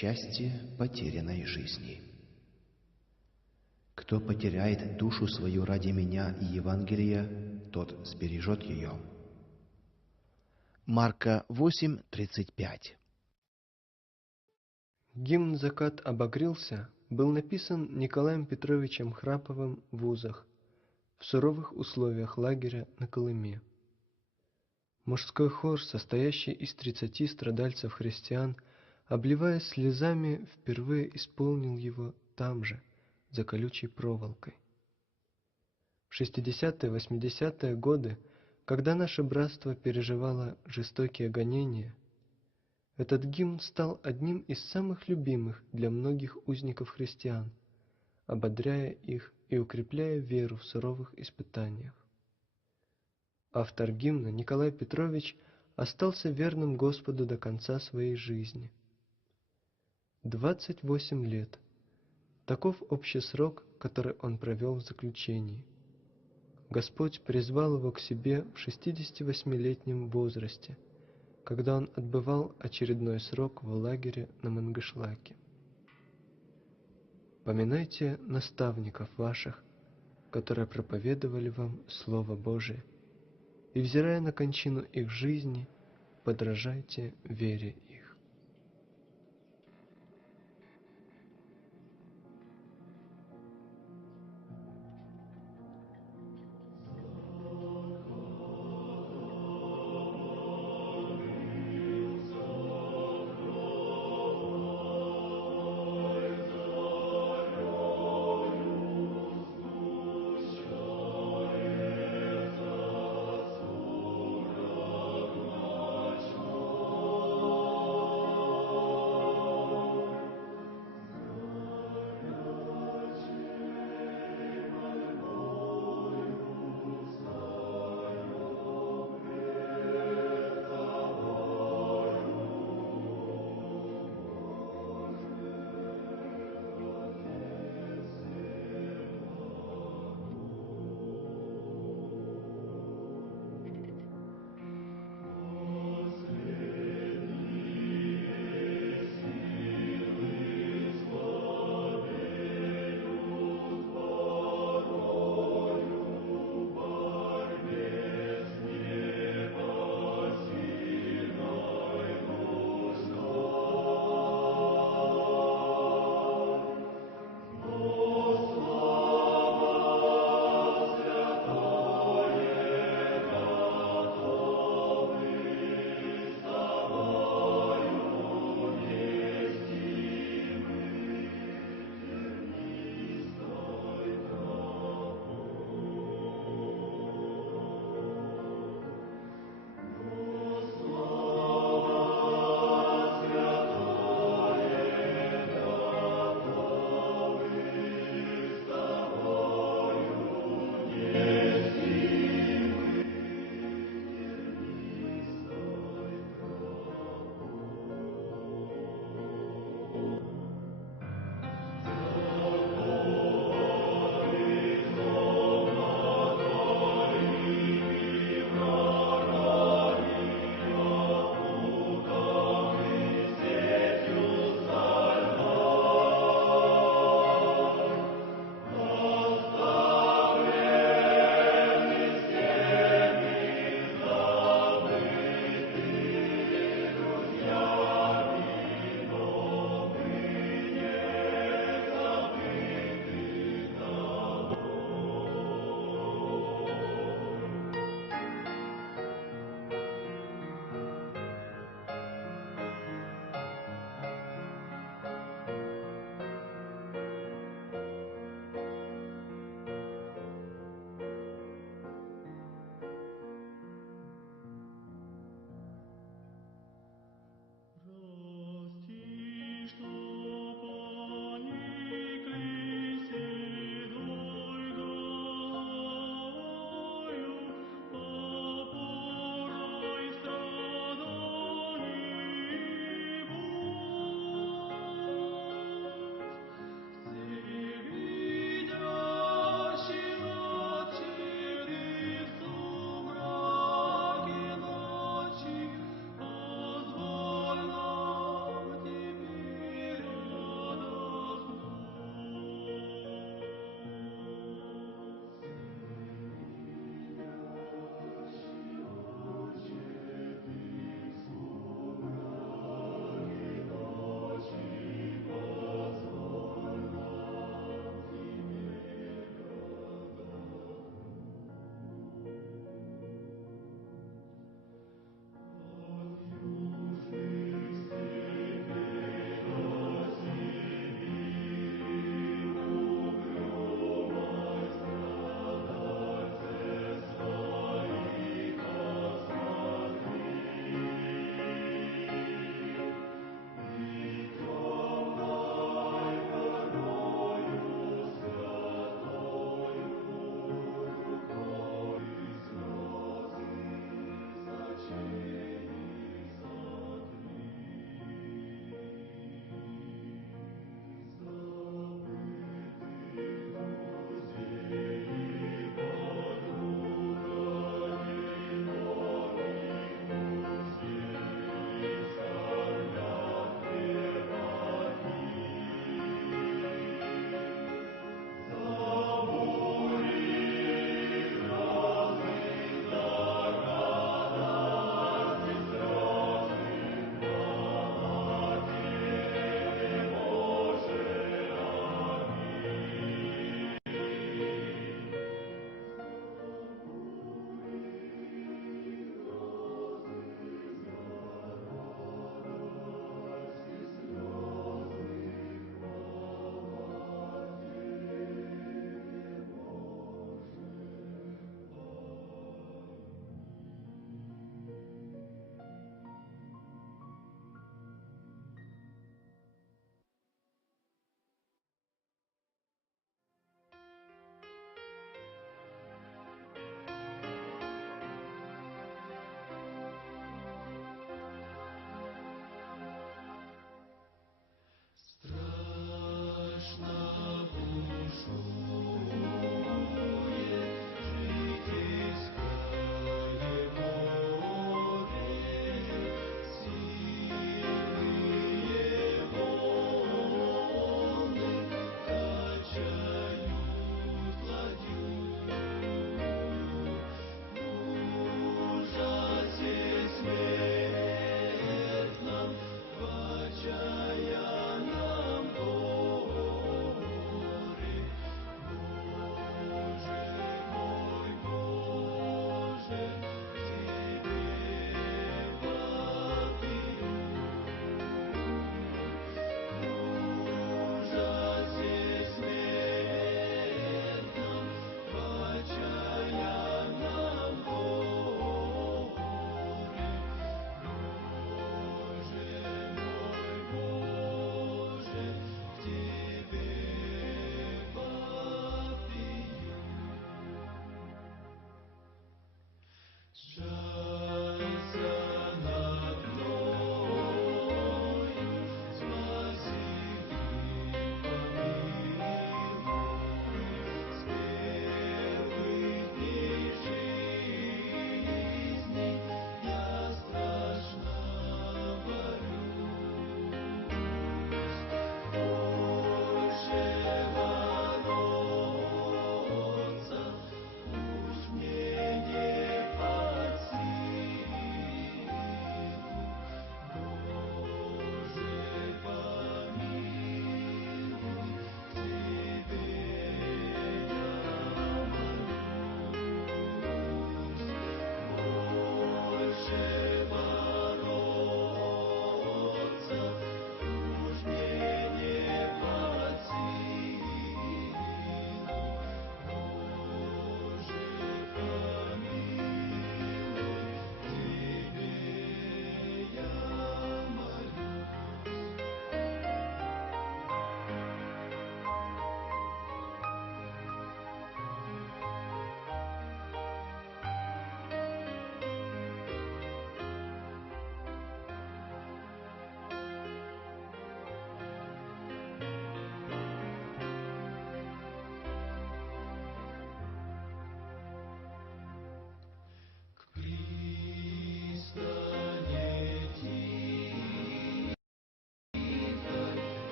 Счастье потерянной жизни. Кто потеряет душу свою ради меня и Евангелия, тот сбережет ее. Марка 8:35. Гимн «Закат обогрелся» был написан Николаем Петровичем Храповым в Узах, в суровых условиях лагеря на Колыме. Мужской хор, состоящий из 30 страдальцев-христиан, обливаясь слезами, впервые исполнил его там же, за колючей проволокой. В 60-80-е годы, когда наше братство переживало жестокие гонения, этот гимн стал одним из самых любимых для многих узников-христиан, ободряя их и укрепляя веру в суровых испытаниях. Автор гимна Николай Петрович остался верным Господу до конца своей жизни. 28 лет. Таков общий срок, который он провел в заключении. Господь призвал его к себе в 68-летнем возрасте, когда он отбывал очередной срок в лагере на Мангышлаке. Поминайте наставников ваших, которые проповедовали вам Слово Божие, и, взирая на кончину их жизни, подражайте вере